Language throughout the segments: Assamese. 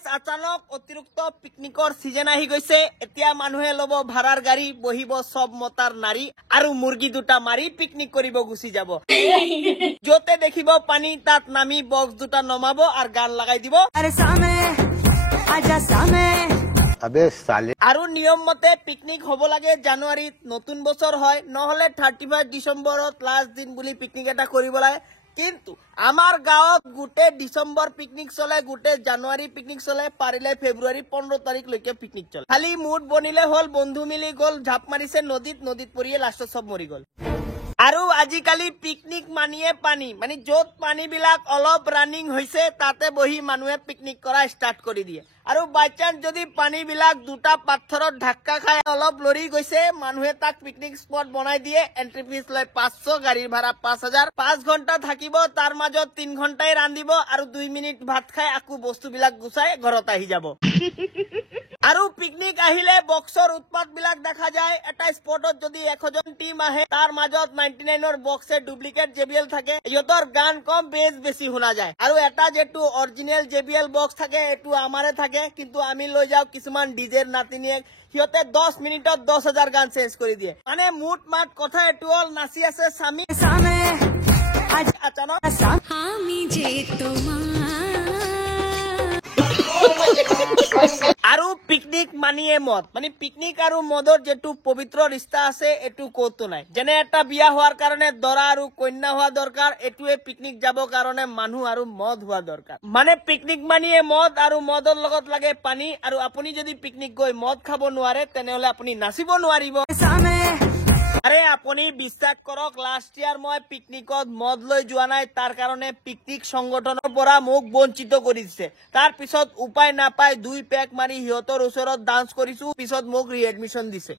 গাইজ আচানক অতিৰিক্ত পিকনিকৰ সিজন আহি গৈছে এতিয়া মানুহে লব ভাড়াৰ গাড়ী বহিব সব মতাৰ নাৰী আৰু মুৰ্গী দুটা মাৰি পিকনিক কৰিব গুচি যাব যতে দেখিব পানী তাত নামি বক্স দুটা নমাব আৰু গান লগাই দিব अरे सामे आजा सामे अबे साले আৰু নিয়ম মতে পিকনিক হ'ব লাগে জানুৱাৰীত নতুন বছৰ হয় নহলে 31 ডিসেম্বৰত লাষ্ট দিন বুলি পিকনিক এটা কৰিব লাগে কিন্তু আমাৰ গাঁৱত গোটে ডিসেম্বৰ পিকনিক চলে গোটে জানুৱাৰী পিকনিক চলে পাৰিলে ফেব্ৰুৱাৰী 15 তাৰিখ লৈকে পিকনিক চলে খালি মুড বনিলে হল বন্ধু মিলি গল ঝাপ মাৰিছে নদীত পৰিয়ে লাষ্টত সব মৰি গল আৰু আজিকালি পিকনিক মানিয়ে পানী মানে যত পানী বিলাক অলপ ৰানিং হৈছে তাতে বহি মানুহে পিকনিক কৰা ষ্টাৰ্ট কৰি দিয়ে আৰু বাইচান্স যদি পানী বিলাক দুটা পাথৰত ধাক্কা খাই অলপ লৰি গৈছে মানুহে তাক পিকনিক স্পট বনাই দিয়ে এন্ট্ৰি ফিজ লয় 500 গাড়ীৰ ভাড়া 5000 5 ঘণ্টা থাকিব তাৰ মাজত 3 ঘণ্টাই ৰান্ধিব আৰু 2 মিনিট ভাত খাই আকু বস্তুবিলাক গুছাই ঘৰত আহি যাব আৰু পিকনিক আহিলে বক্সৰ উৎপাত বিলাক দেখা যায় এটা স্পটত যদি 100 জন টিম আহে তাৰ মাজত 99 বক্সে ডুপ্লিকেট JBL থাকে ইহঁতৰ গান কম বেছ বেছি শুনা যায় আৰু এটা যেটো অৰিজিনাল JBL বক্স থাকে এটো আমাৰে থাকে কিন্তু আমি লৈ যাও কিছুমান ডিজেৰ নাতিনিয়েক সিহঁতে 10 মিনিটত 10000 গান চেঞ্জ কৰি দিয়ে মানে মুট মাত কথা এটো হল নাচি আছে সামি सामे आजा আচানক हामी जे তোমার আৰু পিকনিক মানিয়ে মদ মানে পিকনিক আৰু মদৰ যেটো পবিত্ৰ ৰিষ্টা আছে এটো কতো নাই যেনে এটা বিয়া হোৱাৰ কাৰণে দৰা আৰু কন্যা হোৱা দৰকাৰ এটোৱে পিকনিক যাব কাৰণে মানুহ আৰু মদ হোৱা দৰকাৰ মানে পিকনিক মানিয়ে মদ আৰু মদৰ লগত লাগে পানী আৰু আপুনি যদি পিকনিক গৈ মদ খাব নোৱাৰে তেনেহলে আপুনি নাচিব নোৱাৰিব सामे আৰে আপনি বিশ্বাস কৰক লাষ্ট ইয়াৰ মই পিকনিকত মদ লৈ যোৱা নাই তাৰ কাৰণে পিকনিক সংগঠনৰ পৰা মোক বঞ্চিত কৰি দিছে তাৰ পিছত উপায় নাপায় 2 পেক মাৰি হিয়তৰ ওচৰত ডান্স কৰিছো পিছত মোক ৰিএডমিশন দিছে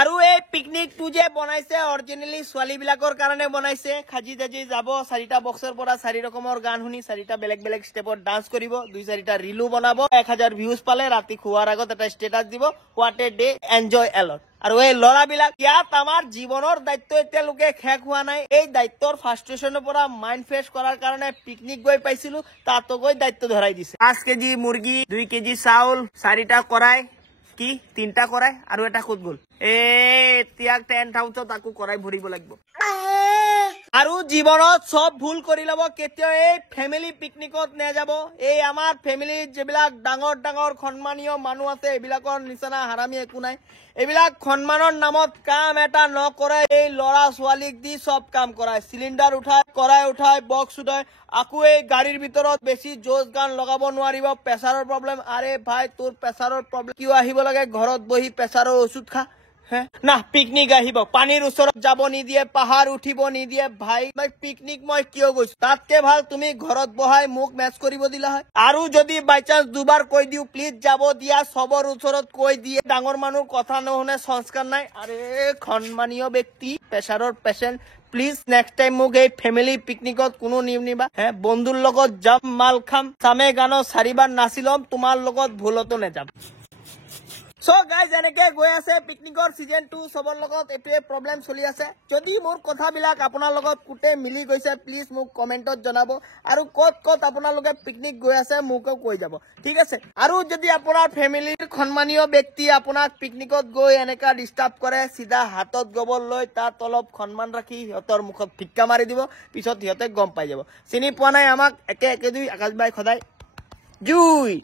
আৰু এই পিকনিক টু যে বনাইছে অৰিজিনালি ছোৱালী বিলাকৰ কাৰণে বনাইছে খাজি দাজি যাব 4টা বক্সৰ পৰা 4 ৰকমৰ গান শুনি 4টা বেলেগ বেলেগ ষ্টেপত ডান্স কৰিব 2-4টা ৰিলু বনাব 1000 ভিউজ পালে ৰাতি খোৱাৰ আগত এটা ষ্টেটাস দিব what a day enjoy allot আৰু এই লৰাবিলাক ইয়াত আমাৰ জীৱনৰ দায়িত্ব এতিয়ালৈকে শেষ হোৱা নাই এই দায়িত্বৰ ফ্ৰাষ্ট্ৰেশ্যনৰ পৰা মাইন্ড ফ্ৰেছ কৰাৰ কাৰণে পিকনিক গৈ পাইছিলো তাতো গৈ দায়িত্ব ধৰাই দিছে 5 কেজি মুৰ্গী 2 কেজি চাউল 4টা কৰাই কি 3টা কৰাই আৰু এটা খুদ গল এতিয়া 10,000 তাকো কৰাই ভৰিব লাগিব আৰু জীৱনত সব ভুল কৰি লব কেতিয়া এই ফ্যামিলি পিকনিকত নে যাব এই আমাৰ ফ্যামিলি যেবিলাক ডাঙৰ ডাঙৰ সন্মানীয় মানুহ আছে এইবিলাকৰ নিচিনা হাৰামি একো নাই এইবিলাক সন্মানৰ নামত কাম এটা নকৰে এই লৰা ছোৱালীক দি সব কাম কৰায় সিলিন্ডাৰ উঠায় কৰাই উঠায় বক্স উঠায় আকু এই গাড়ীৰ ভিতৰত বেছি জোজ গান লগাব নোৱাৰিব প্ৰেছাৰৰ প্ৰব্লেম আৰে ভাই তোৰ প্ৰেছাৰৰ প্ৰব্লেম কিয় আহিব লাগে ঘৰত বহি প্ৰেছাৰৰ ওষুধ খা না পিকনিক আহিব পানীৰ ওচৰত যাব নিদিয়ে পাহাৰ উঠিব নিদিয়ে ভাই পিকনিক মই কিয় গৈছো তাতকে ভাল তুমি ঘৰত বহাই মোক মেচ কৰিব দিলা হয় আৰু যদি বাই চান্স দুবাৰ কৈ দিও প্লিজ যাব দিয়া সবৰ ওচৰত কৈ দিয়ে ডাঙৰ মানুহ কথা নুশুনে সংস্কাৰ নাই আৰে সন্মানীয় ব্যক্তি প্ৰেছাৰৰ পেশেন্ট প্লিজ নেক্সট টাইম মোক এই ফ্যামিলি পিকনিকত কোনো নিবা বন্ধুৰ লগত যাম মাল খাম সামে গানো 4বাৰ নাচি লম তোমাৰ লগত ভুলতো নেযাম So guys এনেকে গৈ আছে পিকনিকৰ সিজন 2 সবৰ লগত এটোৱে প্ৰবলেম চলি আছে যদি মোৰ কথাবিলাক আপোনাৰ লগত কুটে মিলি গৈছে প্লিজ মোক কমেন্টত জনাব আৰু কত আপোনালোকে পিকনিক গৈ আছে মোকো কৈ যাব ঠিক আছে আৰু যদি আপোনাৰ ফ্যামিলিৰ সন্মানীয় ব্যক্তি আপোনাক পিকনিকত গৈ এনেকা ডিস্টাৰ্ব কৰে সিধা হাতত গবল লৈ তাত অলপ সন্মান ৰাখি হিয়তৰ মুখত ফিক্কা মাৰি দিব পিছত হিয়তে গম পাই যাব চিনি পোৱা নাই আমাক একে দুই আকাশ বাই খদাই জুই